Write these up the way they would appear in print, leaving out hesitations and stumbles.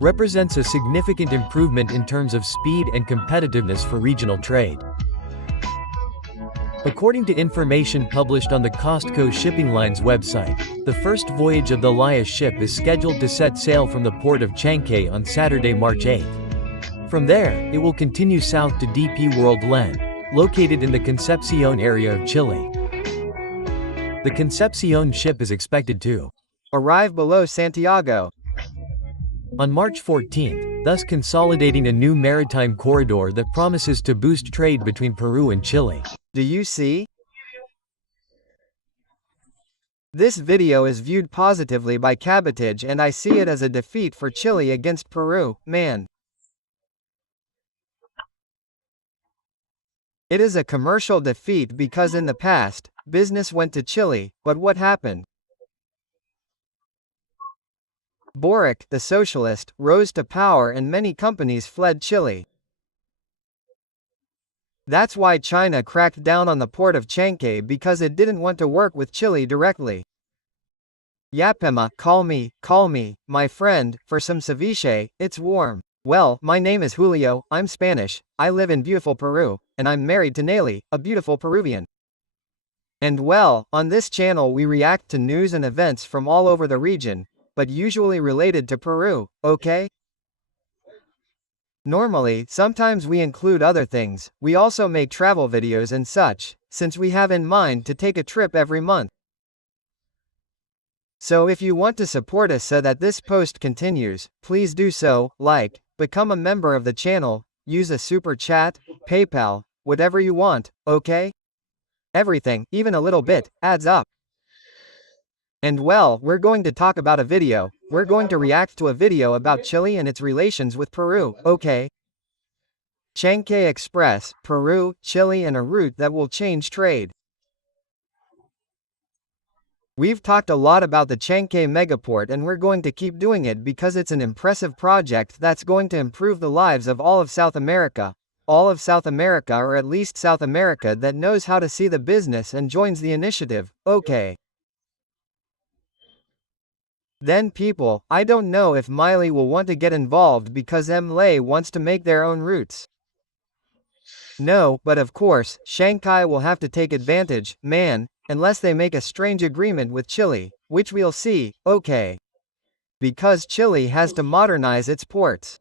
represents a significant improvement in terms of speed and competitiveness for regional trade. According to information published on the COSTCO Shipping Line's website, the first voyage of the Laya ship is scheduled to set sail from the port of Chancay on Saturday, March 8. From there, it will continue south to DP World Land, located in the Concepcion area of Chile. The Concepcion ship is expected to arrive below Santiago on March 14, thus consolidating a new maritime corridor that promises to boost trade between Peru and Chile. Do you see? This video is viewed positively by Cabotage and I see it as a defeat for Chile against Peru, man. It is a commercial defeat because in the past, business went to Chile, but what happened? Boric, the socialist, rose to power and many companies fled Chile. That's why China cracked down on the port of Chancay because it didn't want to work with Chile directly. Yapema, call me, my friend, for some ceviche, it's warm. Well, my name is Julio, I'm Spanish, I live in beautiful Peru, and I'm married to Nelly, a beautiful Peruvian. And well, on this channel we react to news and events from all over the region, but usually related to Peru, okay? Normally, sometimes we include other things, we also make travel videos and such, since we have in mind to take a trip every month. So if you want to support us so that this post continues, please do so, like, become a member of the channel, use a super chat, PayPal, whatever you want, okay? Everything, even a little bit, adds up. And well, we're going to talk about a video, we're going to react to a video about Chile and its relations with Peru, okay? Chancay Express, Peru, Chile and a route that will change trade. We've talked a lot about the Chancay megaport and we're going to keep doing it because it's an impressive project that's going to improve the lives of all of South America or at least South America that knows how to see the business and joins the initiative, okay? Then people, I don't know if Miley will want to get involved because MLA wants to make their own routes. No, but of course, Shanghai will have to take advantage, man, unless they make a strange agreement with Chile, which we'll see, okay? Because Chile has to modernize its ports.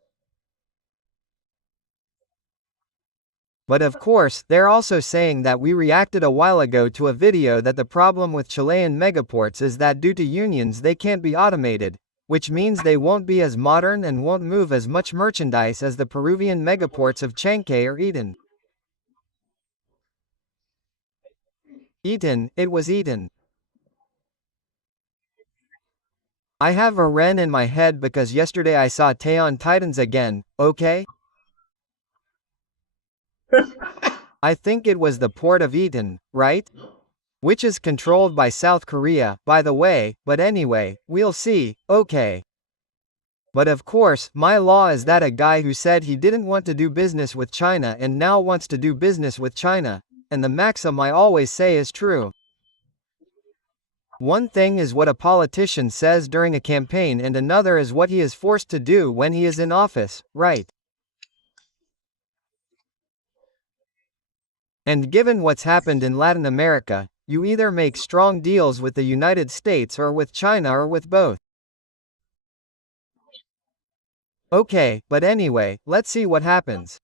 But of course, they're also saying that we reacted a while ago to a video that the problem with Chilean megaports is that due to unions they can't be automated, which means they won't be as modern and won't move as much merchandise as the Peruvian megaports of Chancay or Eden. It was Eden. I have a Ren in my head because yesterday I saw Taeon Titans again, okay? I think it was the port of Eden, right? Which is controlled by South Korea, by the way, but anyway, we'll see, okay? But of course, my law is that a guy who said he didn't want to do business with China and now wants to do business with China, and the maxim I always say is true. One thing is what a politician says during a campaign and another is what he is forced to do when he is in office, right? And given what's happened in Latin America, you either make strong deals with the United States or with China or with both. Okay, but anyway, let's see what happens.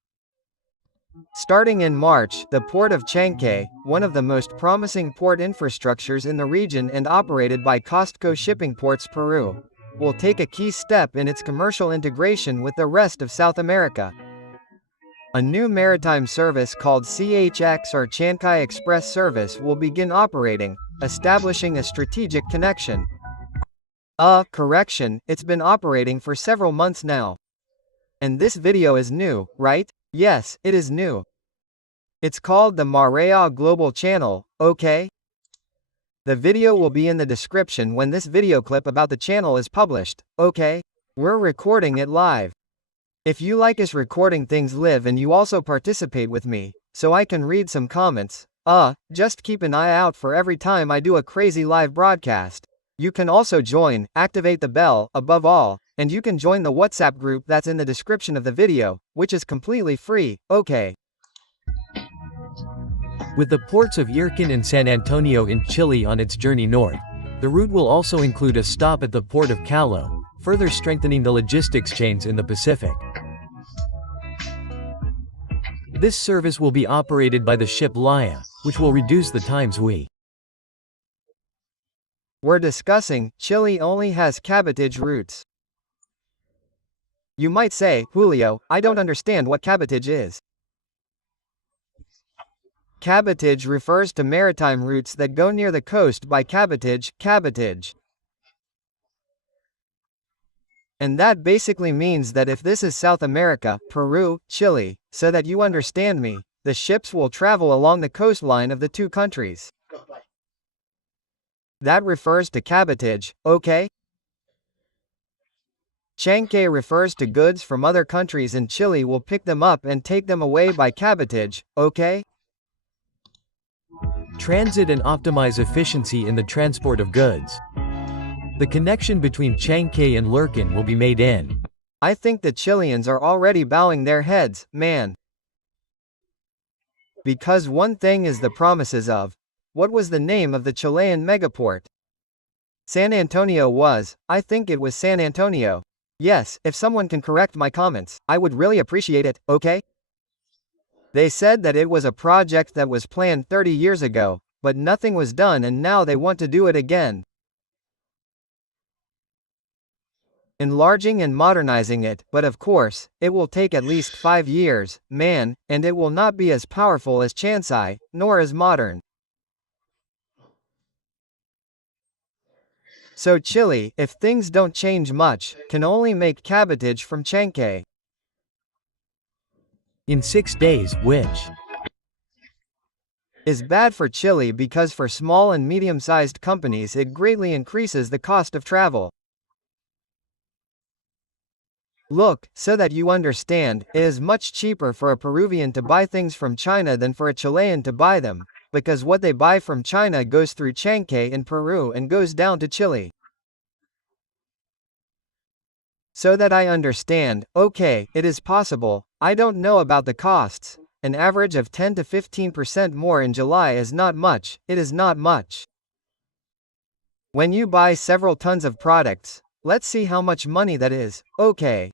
Starting in March, the port of Chancay, one of the most promising port infrastructures in the region and operated by COSTCO Shipping Ports Peru, will take a key step in its commercial integration with the rest of South America. A new maritime service called CHX or Chancay Express service will begin operating, establishing a strategic connection. Correction, it's been operating for several months now. And this video is new, right? Yes, it is new. It's called the Marea Global Channel, okay? The video will be in the description when this video clip about the channel is published, okay? We're recording it live. If you like us recording things live and you also participate with me, so I can read some comments, just keep an eye out for every time I do a crazy live broadcast. You can also join, activate the bell, above all, And you can join the WhatsApp group that's in the description of the video, which is completely free, okay? With the ports of Irquin and San Antonio in Chile on its journey north, the route will also include a stop at the port of Callao, further strengthening the logistics chains in the Pacific. This service will be operated by the ship Laya, which will reduce the times we're discussing. Chile only has cabotage routes. You might say, Julio, I don't understand what cabotage is. Cabotage refers to maritime routes that go near the coast by cabotage. And that basically means that if this is South America, Peru, Chile, so that you understand me, the ships will travel along the coastline of the two countries. That refers to cabotage, okay? Chanque refers to goods from other countries and Chile will pick them up and take them away by cabotage, okay? Transit and optimize efficiency in the transport of goods. The connection between Chanque and Lurkin will be made in. I think the Chileans are already bowing their heads, man. Because one thing is the promises of, what was the name of the Chilean megaport? San Antonio was, I think it was San Antonio. Yes, if someone can correct my comments, I would really appreciate it, okay? They said that it was a project that was planned 30 years ago, but nothing was done and now they want to do it again. Enlarging and modernizing it, but of course, it will take at least 5 years, man, and it will not be as powerful as Chansai, nor as modern. So Chile, if things don't change much, can only make cabotage from Chanque in 6 days, which is bad for Chile because for small and medium-sized companies it greatly increases the cost of travel. Look, so that you understand, it is much cheaper for a Peruvian to buy things from China than for a Chilean to buy them, because what they buy from China goes through Chanque in Peru and goes down to Chile. So that I understand, okay, it is possible, I don't know about the costs, an average of 10 to 15% more in July is not much, it is not much. When you buy several tons of products, let's see how much money that is, okay.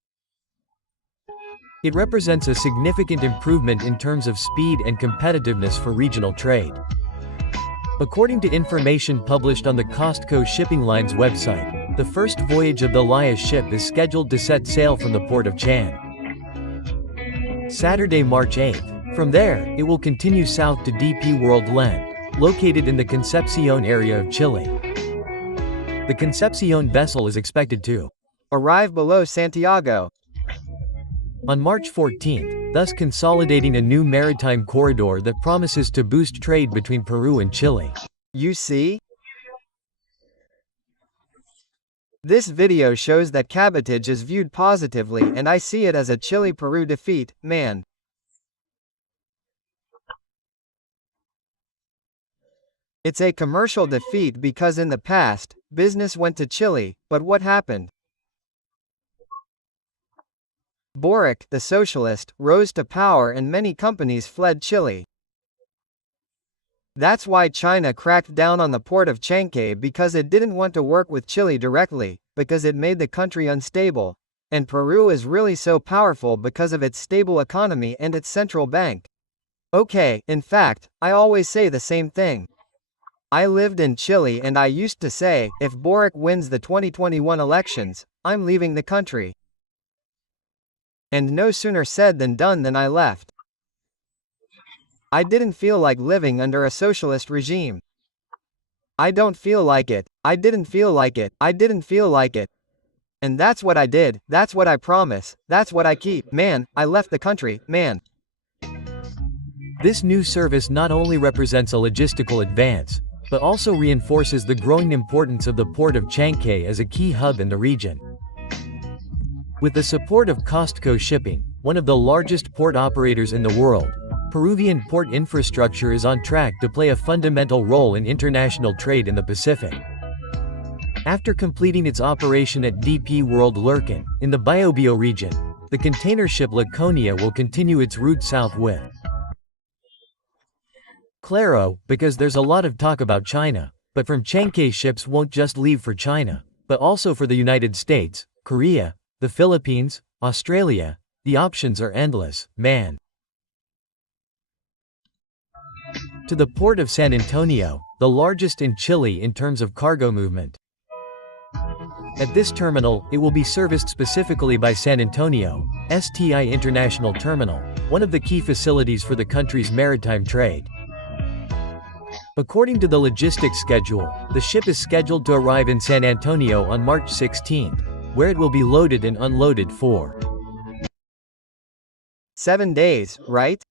It represents a significant improvement in terms of speed and competitiveness for regional trade. According to information published on the Costco Shipping Line's website, the first voyage of the Laya ship is scheduled to set sail from the port of Chan Saturday, March 8th. From there, it will continue south to DP World Land, located in the Concepcion area of Chile. The Concepcion vessel is expected to arrive below Santiago on March 14th, thus consolidating a new maritime corridor that promises to boost trade between Peru and Chile. You see? This video shows that cabotage is viewed positively and I see it as a Chile-Peru defeat, man. It's a commercial defeat because in the past, business went to Chile, but what happened? Boric, the socialist, rose to power and many companies fled Chile. That's why China cracked down on the port of Chanque because it didn't want to work with Chile directly, because it made the country unstable. And Peru is really so powerful because of its stable economy and its central bank. Okay, in fact, I always say the same thing. I lived in Chile and I used to say, if Boric wins the 2021 elections, I'm leaving the country. And no sooner said than done than I left. I didn't feel like living under a socialist regime. I don't feel like it. I didn't feel like it. I didn't feel like it. And that's what I did, that's what I promise, that's what I keep. Man, I left the country, man. This new service not only represents a logistical advance, but also reinforces the growing importance of the port of Chanque as a key hub in the region. With the support of Costco Shipping, one of the largest port operators in the world, Peruvian port infrastructure is on track to play a fundamental role in international trade in the Pacific. After completing its operation at DP World Lurken, in the Biobío region, the container ship Laconia will continue its route south with Claro, because there's a lot of talk about China, but from Chankay ships won't just leave for China, but also for the United States, Korea, the Philippines, Australia. The options are endless, man. To the port of San Antonio, the largest in Chile in terms of cargo movement. At this terminal, it will be serviced specifically by San Antonio, STI International Terminal, one of the key facilities for the country's maritime trade. According to the logistics schedule, the ship is scheduled to arrive in San Antonio on March 16, where it will be loaded and unloaded for 7 days, right?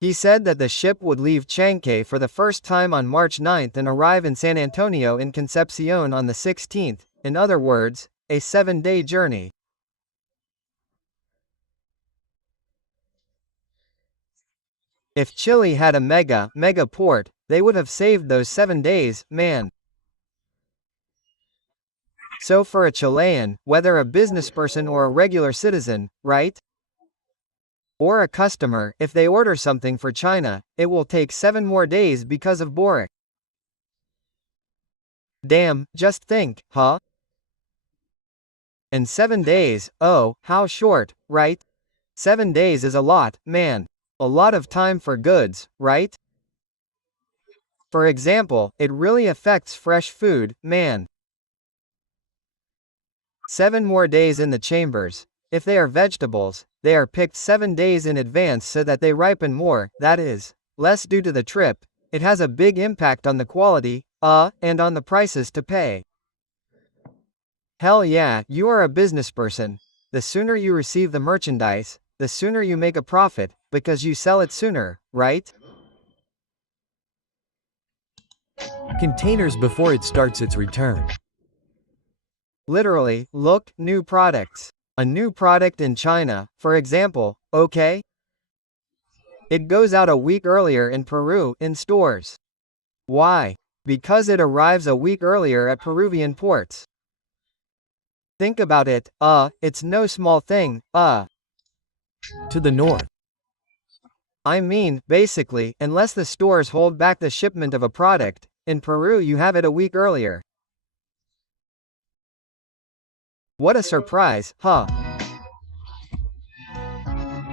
He said that the ship would leave Chankay for the first time on March 9 and arrive in San Antonio in Concepcion on the 16th, in other words, a 7-day journey. If Chile had a mega port, they would have saved those 7 days, man. So for a Chilean, whether a businessperson or a regular citizen, right? Or a customer, if they order something for China, it will take 7 more days because of Boric. Damn, just think, huh? And 7 days, oh, how short, right? 7 days is a lot, man. A lot of time for goods, right? For example, it really affects fresh food, man. 7 more days in the chambers. If they are vegetables, they are picked 7 days in advance so that they ripen more, that is, less due to the trip. It has a big impact on the quality, and on the prices to pay. Hell yeah, you are a business person. The sooner you receive the merchandise, the sooner you make a profit, because you sell it sooner, right? containers before it starts its return. Literally, look, new products. A new product in China, for example, okay? It goes out a week earlier in Peru, in stores. Why? Because it arrives a week earlier at Peruvian ports. Think about it, it's no small thing, To the north. I mean, basically, unless the stores hold back the shipment of a product, in Peru you have it a week earlier. What a surprise, huh?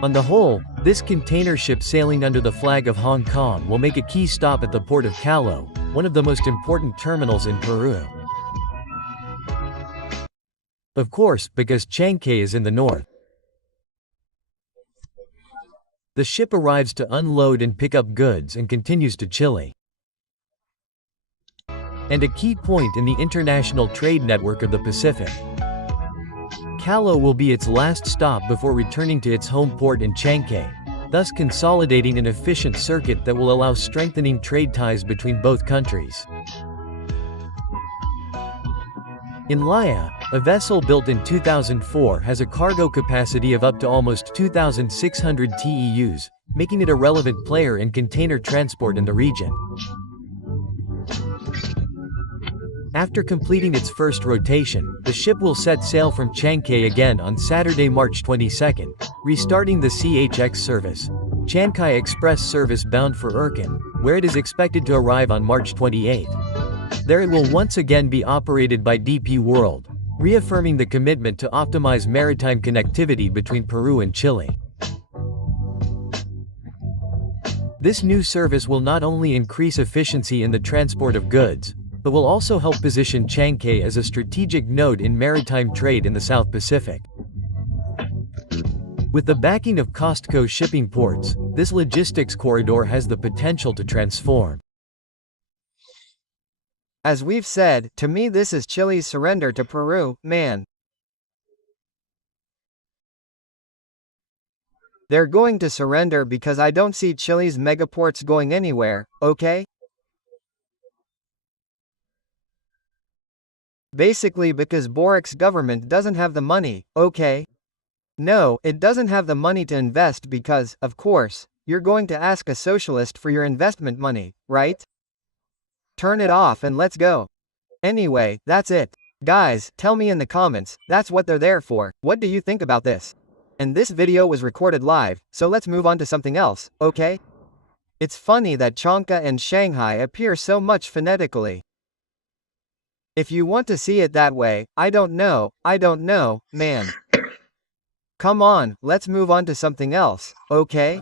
On the whole, this container ship sailing under the flag of Hong Kong will make a key stop at the port of Callao, one of the most important terminals in Peru. Of course, because Chankay is in the north. The ship arrives to unload and pick up goods and continues to Chile. And a key point in the international trade network of the Pacific. Callao will be its last stop before returning to its home port in Chankay, thus consolidating an efficient circuit that will allow strengthening trade ties between both countries. In Laya, a vessel built in 2004 has a cargo capacity of up to almost 2,600 TEUs, making it a relevant player in container transport in the region. After completing its first rotation, the ship will set sail from Chankay again on Saturday, March 22, restarting the CHX service, Chankay Express service bound for Erkin, where it is expected to arrive on March 28. There it will once again be operated by DP World, reaffirming the commitment to optimize maritime connectivity between Peru and Chile. This new service will not only increase efficiency in the transport of goods, but will also help position Chankay as a strategic node in maritime trade in the South Pacific. With the backing of COSTCO shipping ports, this logistics corridor has the potential to transform. As we've said, to me this is Chile's surrender to Peru, man. They're going to surrender because I don't see Chile's megaports going anywhere, okay? Basically because Boric's government doesn't have the money, okay? No, it doesn't have the money to invest because, of course, you're going to ask a socialist for your investment money, right? Turn it off and let's go. Anyway, that's it. Guys, tell me in the comments, that's what they're there for. What do you think about this? And this video was recorded live, so let's move on to something else, okay? It's funny that Chonka and Shanghai appear so much phonetically. If you want to see it that way, I don't know, man. Come on, let's move on to something else, okay?